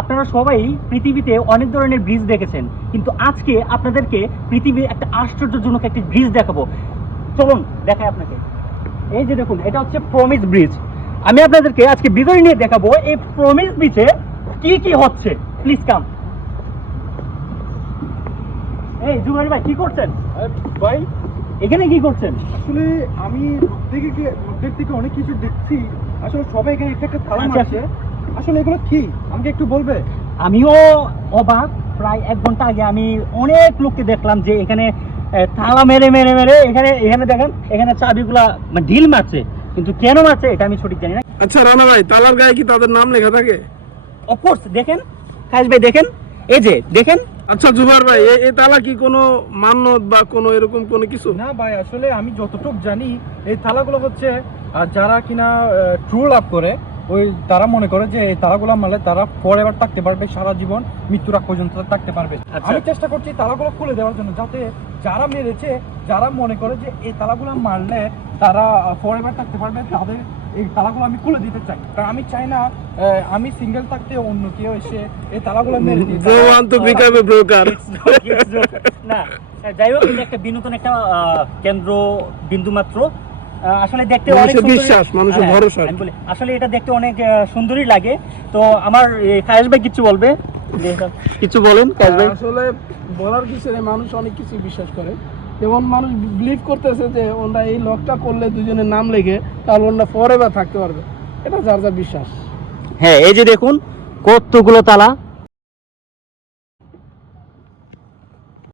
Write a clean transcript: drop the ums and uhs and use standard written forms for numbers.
আপনারা সবাই পৃথিবীতে অনেক ধরনের ব্রিজ দেখেছেন, কিন্তু আজকে আপনাদেরকে পৃথিবীর একটা আশ্চর্যজনক একটি ব্রিজ দেখাবো। চলুন দেখাই আপনাকে। এই যে দেখুন, এটা হচ্ছে প্রমিস ব্রিজ। আমি আপনাদেরকে আজকে ভিতরে নিয়ে দেখাবো এই প্রমিস ব্রিজে কি কি হচ্ছে। Please come. এই জুবাইর ভাই কি করছেন ভাই? এখানে? কি করছেন? আসলে আমি দূর থেকে অনেক কিছু দেখছি। আসলে সবাই এখানে একটা একটা থালা আচ্ছা, মারছে। আসলে এগুলো কি আমাকে একটু বলবে? আমিও অবাক। প্রায় 1 ঘন্টা আগে আমি অনেক লোককে দেখলাম যে এখানে তালা মেরে মেরে মেরে এখানে এখানে দেখেন, এখানে চাবিগুলা মানে ঢিল মারছে, কিন্তু কেন মারছে এটা আমি সঠিক জানি না। আচ্ছা রানা ভাই, তালার গায়ে কি তাদের নাম লেখা থাকে? অফকোর্স দেখেন, কাজ ভাই দেখেন, এই যে দেখেন। আচ্ছা জুবার ভাই, এই তালা কি কোনো মান্যত বা কোনো এরকম কোনো কিছু? না ভাই, আসলে আমি যতটুকু জানি এই তালাগুলো হচ্ছে যারা কিনা ট্রু লাভ করে, ওই তারা মনে করে যে এই তালাগুলো মারলে তারা ফরএভার থাকতে পারবে, সারা জীবন মৃত্যুর আগ পর্যন্ত থাকতে পারবে। আমি চেষ্টা করছি তালাগুলো খুলে দেওয়ার জন্য, যাতে যারা মেরেছে, যারা মনে করে যে এই তালাগুলো মারলে তারা ফরএভার থাকতে পারবে, তাদের এই তালাগুলো আমি খুলে দিতে চাই। কারণ আমি চাই না আমি সিঙ্গেল থাকতে অন্য কেউ এসে এই তালাগুলো মেরে দিই। না, যাই হোক, এটা একটা বিনোদন, একটা কেন্দ্র বিন্দু মাত্র। আসলে দেখতে অনেক বিশ্বাস, মানুষের ভরসা। আমি বলি আসলে এটা দেখতে অনেক সুন্দরই লাগে। তো আমার কায়েস ভাই কিছু বলবে? কিছু বলেন কায়েস ভাই। আসলে বলার কিছু নেই, মানুষ অনেক কিছু বিশ্বাস করে। যেমন মানুষ বিলিভ করতেছে যে ওরা এই লকটা করলে দুজনের নাম লেগে তাহলে ওরা ফরএভার থাকতে পারবে। এটা যার যার বিশ্বাস। হ্যাঁ, এই যে দেখুন কতগুলো তালা।